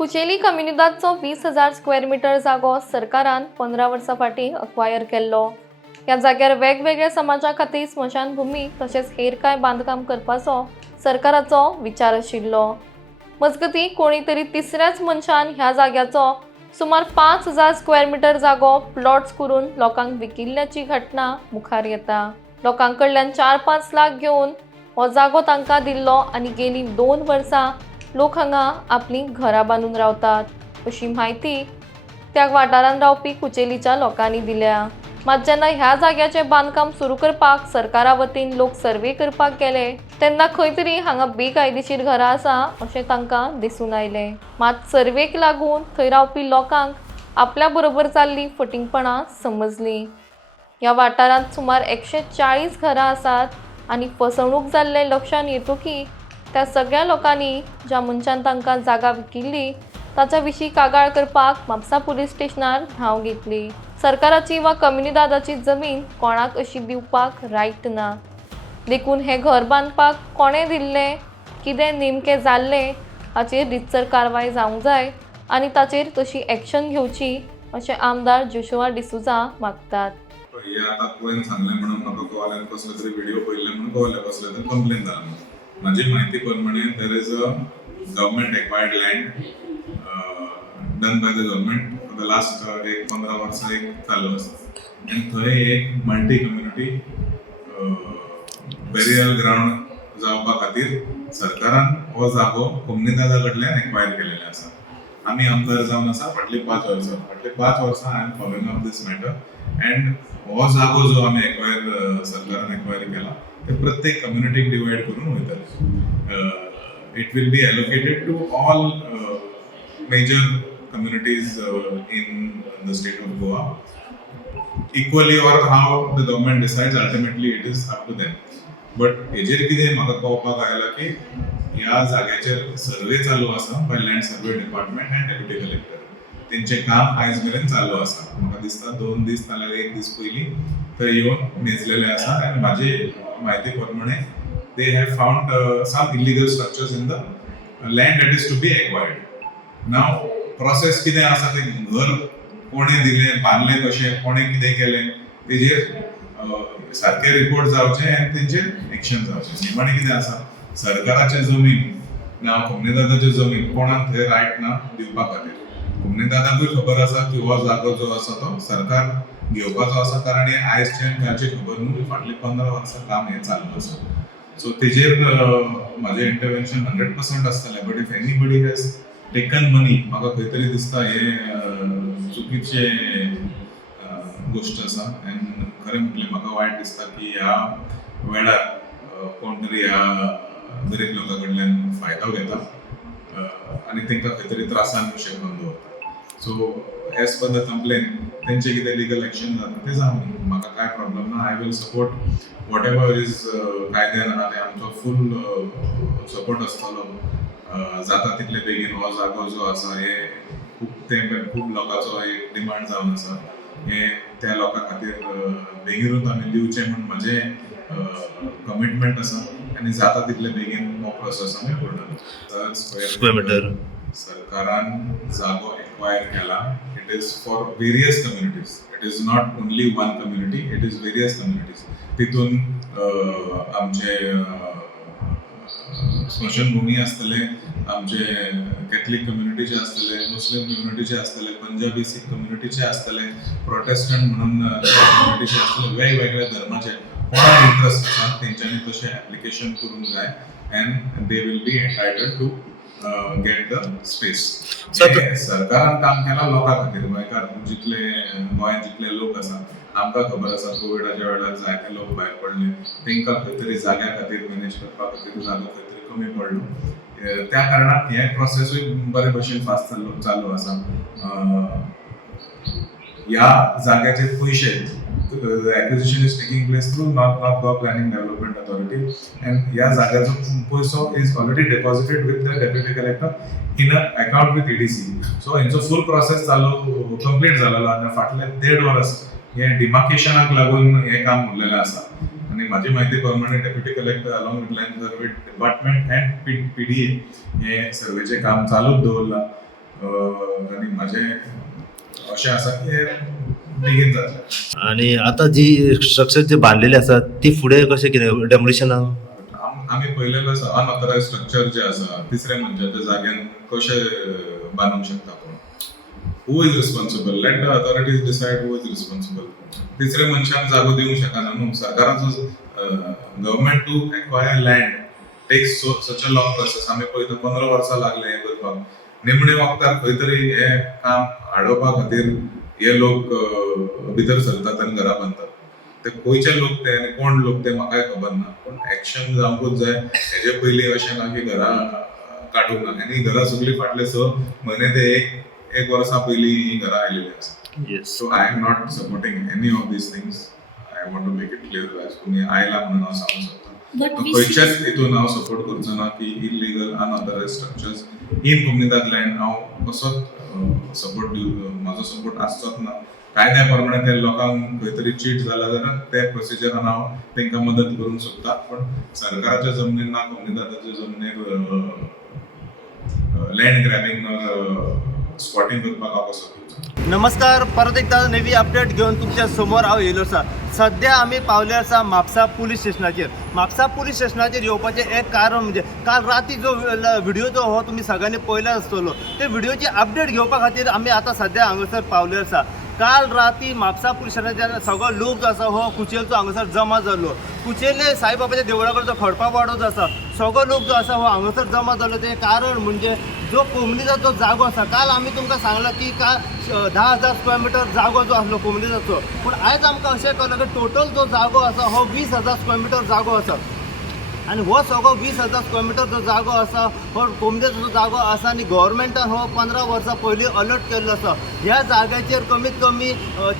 कुचेली कम्युनिदादचो 20,000 square metre जागो सरकारान 15 वर्सां फाटीं अक्वायर केल्लो. ह्या जाग्यार वेगवेगळ्या समाजा खातीर स्मशानभूमी तशेंच हेर कांय बांदकाम करपाचो सरकाराचो विचार आशिल्लो. मजगतीं कोणी तरी तिसऱ्याच मनशान ह्या जाग्याचो सुमार 5,000 स्क्वेअर मीटर जागो प्लॉट्स करून लोकांक विकिल्ल्याची घटना मुखार येता. लोकांकडल्यान 4-5 लाख घेवन हो जागो तांकां दिल्लो आनी गेलीं 2 वर्सां लोक हांगा आपलीं घरां बांदून रावतात, अशी म्हायती त्या वाठारांत रावपी कुचेलीच्या लोकांनी दिल्या. मात जेन्ना ह्या जाग्याचें बांदकाम सुरू करपाक सरकारा वतीन लोक सर्वे करपाक गेले तेन्ना खंय तरी हांगा बेकायदेशीर घरां आसा अशें तांकां दिसून आयलें. मात सर्वेक लागून थंय रावपी लोकांक आपल्या बरोबर जाल्ली फटिंगपणां समजलीं. ह्या वाठारांत सुमार 140 घरां आसात आनी फसवणूक जाल्लें लक्षांत येतकीर त्या सगळ्या लोकांनी ज्या मनशान तांकां जागा विकिल्ली ताच्या विशीं कागाळ करपाक म्हापसा पुलीस स्टेशनार धांव घेतली. सरकाराची वा कम्युनिदादाची जमीन कोणाक अशी दिवपाक रायट ना. देखून हें घर बांदपाक कोणें दिल्लें, कितें नेमकें जाल्लें हाचेर रितसर कारवाय जावंक जाय आनी ताचेर तशी एक्शन घेवची अशें आमदार जोशुआ डिसूजा मागतात. हे आता तुवें सांगलें म्हणून म्हाका कळ्ळें कसलो तरी व्हिडिओ पळयल्ले म्हणून कळ्ळें कसलें तरी कंप्लेन जाला. म्हाजी म्हायती प्रमाणे there is a government acquired land done by the government for the last 15 वर्सां चालू आसा आनी थंय एक मल्टी कम्युनिटी बेरियल ग्राउंड जावपा खातीर सरकारान हो जागो कम्युनिदादा कडल्यान एक्वायर केलेले आसा. आमी आमदार जावन आसा फाटली 5 वर्सां I am following up this matter and हो जागो जो आमी सरकारान एक्वायर केला ते प्रत्येक कम्युनिटीक डिवायड करून वयतले. It will be allocated to all major communities in the state of Goa equally, or how the government decides, ultimately it is up to them. But हेजेर कितें म्हाका कळपाक आयला की ह्या जाग्याचेर सर्वे चालू आसा bye land survey department end deputy collector. तेंचें काम आयज मेरेन चालू आसा. म्हाका दिसता 2 दीस नाल्यार 1 दीस पयलीं थंय येवन मेजलेले आसा आनी म्हाजी म्हायती प्रमाणे they have found some illegal structures in the land that is to be acquired. Now process कितें आसा ते घर कोणें दिलें, बांदलें कशें, कोणें कितें केलें तेजेर सारकें रिपोर्ट जावचें आनी तेंचेर एक्शन जावचें. निमाणें कितें आसा सरकाराचें जमीन ना कम्युनिदादाचें जमीन कोणाक थंय रायट ना दिवपा खातीर. कम्युनिदादाकूय खबर आसा की हो जागो जो आसा तो सरकार घेवपाचो आसा कारण हें आयजचें कालचें खबर न्हू, फाटलीं 15 वर्सां काम हें चालू आसा. सो तेजेर म्हाजें इंटरवेन्शन 100% आसतलें. But if anybody has taken money, म्हाका खंय तरी दिसता हे चुकीचे गोष्ट आसा. आनी खरें म्हटलें म्हाका वायट दिसता की ह्या वेळार कोण तरी ह्या गरीब लोकां कडल्यान फायदो घेता आनी तांकां खंय तरी त्रासान कशें करून दवरता. So as per the complain तेंचें कितें लिगल एक्शन जाता तें जावं, म्हाका कांय प्रॉब्लम ना. I will support what ever is कायद्यान आहा तें आमचो फूल सपोर्ट आसतलो. जाता तितले बेगीन हो जागो जो आसा हे खूब लोकांचो एक डिमांड जावन आसा. हे त्या लोकां खातीर बेगीनूच आमी दिवचें म्हूण म्हाजें कमिटमेंट आसा आनी जाता तितले बेगीन हो प्रोसेस आमी पूर्ण स्क्वेअर सरकारान जागो एक्वायर केला. It is for various communities. It is not only one community, it is various communities. तितून आमचे स्मशानभूमी आसतले, आमचे कॅथलीक कम्युनिटीचे आसतले, मुस्लीम कम्युनिटीचे आसतले, पंजाबी सीख कम्युनिटीचे आसतले, प्रोटेस्टंट म्हणून कम्युनिटीचे आसतले, वेगवेगळ्या धर्माचे कोणाक इंट्रस्ट आसा तेंच्यांनी तशें एप्लिकेशन करूंक जाय and they will be entitled to get the space. सरकारान काम केलां लोकां खातीर. गोंयकार जितले गोंयांत जितले लोक आसा आमकां खबर आसा कोविडाच्या वेळार जायते लोक भायर पडले. तांकां खंय तरी जाग्या खातीर मॅनेज करपा खातीर जागो खंय तरी कमी पडलो. त्या कारणान हे प्रोसेसूय बरे भशेन फास्ट चालू आसा. ह्या जाग्याचे पयशे acquisition is taking place through north Goa planning development authority and ह्या जाग्याचो पयसो is already deposited with the deputy collector in a account with EDC. So हेंचो फूल प्रोसेस चालू कंप्लीट जालेलो आनी फाटले 1.5 वर्स हे डिमार्केशनाक लागून हे काम उरलेलें आसा. आनी म्हाजी म्हायती प्रमाणे deputy collector along with land survey department end PDA हे सर्वेचें काम चालूच दवरलां. आनी म्हजें अशें आसा की हें बेगीन जातलें. आणि आता जी स्ट्रक्चर जे बांधलेले असतात ती फुडें कशें कितें डेमोलिशन आमी पळयलेलें आसा अनऑथरायज स्ट्रक्चर जे आसा तिसऱ्या मनशाच्या जाग्यान कशें बांदूंक शकता कोण. Who is responsible? Let the authorities decide who is responsible. तिसऱ्या मनशाक जागो दिवंक शकना न्हू. सरकाराचो government to acquire land takes such a long process. आमी पळयता 15 वर्सां लागले हें करपाक. निमणे वखदार खंय तरी हें काम आडोवपा खातीर हे लोक भितर सरतात आनी घरां बांदतात. ते गोंयचे लोक ते आनी कोण लोक ते म्हाकाय खबर ना. पूण एक्शन जावंकूच जाय. हेजे पयलीं अशें ना की घरां काडूंक ना. आनी घरां सगळीं फाटले 6 म्हयने ते एक वर्सा पयलीं ही घरां आयलेली आसा. Yes. So I am not supporting any of these things. I want to make it clear as तुम्ही आयला म्हणून हांव सांगूंक सोदता. खंयच्याच हितून हांव सपोर्ट करचो ना की इलिगल अनऑथरायज स्ट्रक्चर्स इन कोमुनिदाद लँड हांव कसोच सपोर्ट म्हाजो सपोर्ट आसचोच ना. कायद्या प्रमाणे ते लोकांक खंय तरी चीट जाला जाल्यार ते प्रोसिजरान हांव तांकां मदत करूंक सोदता. पण सरकाराच्या जमनीर ना कोमुनिदादाच्या जमनीर लँड ग्रॅबिंग स्पॉटिंग करपाक हांव कसो करचो. नमस्कार, परत एकदा नवी अपडेट घेऊन तुमच्या समोर हांव येयलो आसा. सध्या आमी पावले आसा म्हापसा पुलीस स्टेशनाचेर. म्हापसा पुलीस स्टेशनाचेर येवपाचें एक कारण म्हणजे काल राती जो व्हिडिओ जो हो तुमी सगळ्यांनी पळयला आसतलो, ते व्हिडिओची अपडेट घेवपा खातीर आमी आतां सध्या हांगासर पावले आसा. काल राती म्हापसा पुलीस स्टेशनाचेर सगळो लोक जो आसा हो कुचेलचो हांगासर जमा जाल्लो. कुचेले साईबाबाच्या देवळा कडचो खडपा वाडो जो आसा सगळो लोक जो आसा हो हांगासर जमा जाल्लो. तें कारण म्हणजे जो कोमुनिदाचो जागो आसा. काल आमी तुमकां सांगला की 10,000 स्क्वेअर मिटर जागो जो आसलो कोमुनिदाचो. पूण आयज आमकां अशें कळ्ळें की टोटल जो जागो आसा हो 20,000 स्क्वेअर मिटर जागो आसा. आनी हो सगळो 20,000 स्क्वेअर मिटर जो जागो आसा हो कोमुनिदाचो जागो आसा. आनी गव्हर्मेंटान हो 15 वर्सां पयलीं अलर्ट केल्लो आसा. ह्या जाग्याचेर कमीत कमी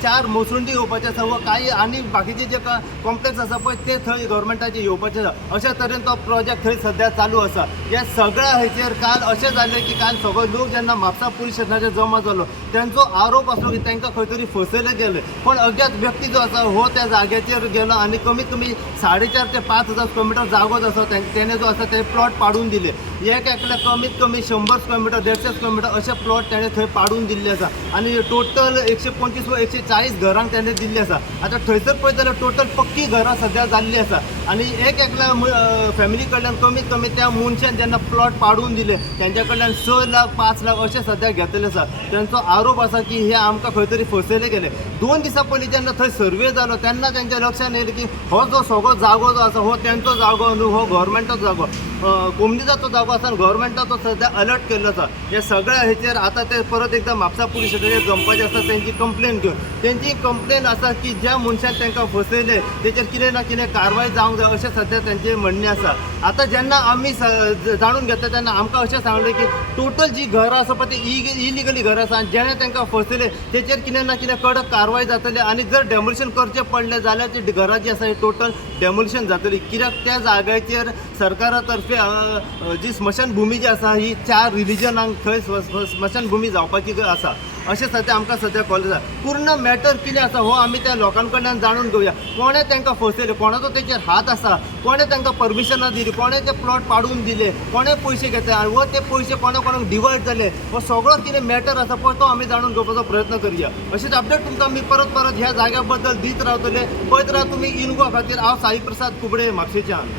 4 मोसुंडी येवपाचे आसा व काही आनी बाकीचे जे कॉम्प्लेक्स आसा पळय ते थंय गव्हर्मेंटाचे येवपाचे आसा. अशा तरेन तो प्रोजेक्ट थंय सध्या चालू आसा. ह्या सगळ्या हेचेर काल अशें जालें की काल सगळे लोक जेन्ना म्हापसा पुलीस स्टेशनाचेर जमा जालो त्यांचो आरोप आसलो की तांकां खंय तरी फसयले गेले. पण अज्ञात व्यक्ती जो आसा हो त्या जाग्याचेर गेलो आनी कमीत कमी 4.5 ते 5,000 स्क्वेअर मिटर जागो जो आसा त्याने जो आसा ते प्लॉट पाडून दिले. एक एकल्या कमीत कमी 100 स्क्वेअर मिटर 150 स्क्वेअर मिटर असे प्लॉट त्याने थंय पाडून दिल्ले आसा. आनी टोटल 125 व 140 घरांक त्याने दिल्ली आसा. आता थंयसर पळयत जाल्यार टोटल पक्की घरां सध्या जाल्ली आसा. आनी एक एकल्या फॅमिली कडल्यान कमीत कमी त्या मनशान जेन्ना प्लॉट पाडून दिले त्यांच्या कडल्यान 6 लाख 5 लाख असे सध्या घेतलेले आसा. त्यांचो आरोप आसा की हे आमकां खंय तरी फसयले गेले. 2 दिसां पयलीं जेन्ना थंय सर्वे जालो तेन्ना त्यांच्या लक्षात येयलें की हो जो सगळो जागो जो आसा हो त्यांचो जागो न्हू, हो गव्हर्मेंटाचो जागो, कोमुनिदाचो जागो आसा. गव्हर्मेंटाचो सध्या अलर्ट केल्लो आसा. हे सगळ्या हेचेर आतां ते परत एकदा म्हापसा पुलीस स्टेशनाचेर जमपाचें आसा त्यांची कंप्लेन घेवन. त्यांची कंप्लेन आसा की ज्या मनशान तांकां फसयले तेचेर कितें ना कितें कारवाय जावंक जाय अशें सध्या त्यांचें म्हणणें आसा. आतां जेन्ना आमी जाणून घेता तेन्ना आमकां अशें सांगलें की टोटल जी घरां आसा पळय ती इलिगली घरां आसा. आनी जेणे तांकां फसयले तेचेर कितें ना कितें कडक कारवाय जातली. आनी जर डेमोलिशन करचें पडलें जाल्यार ती घरां जी आसा ही टोटल डेमोलिशन जातली. कित्याक त्या जाग्याचेर सरकारा तर्फे जी स्मशानभूमी जी आसा ही 4 रिलीजनांक थंय स्मशानभूमी जावपाची आसा अशें सध्या आमकां सध्या कळ्ळें आसा. पूर्ण मॅटर कितें आसा हो आमी त्या लोकां कडल्यान जाणून घेवया. कोणें तांकां फसयलें, कोणाचो तेचेर हात आसा, कोणें तांकां परमिशनां दिली, कोणें ते प्लॉट पाडून दिले, कोणें पयशे घेतले व ते पयशे कोणा कोणाक डिवायड जाले हो सगळो कितें मॅटर आसा पळय तो आमी जाणून घेवपाचो प्रयत्न करया. अशीच अपडेट तुमकां मी परत ह्या जाग्या बद्दल दीत रावतले. पळयत राहा तुमी इन गोवा खातीर. हांव साई प्रसाद कुबडे म्हापशेच्यान.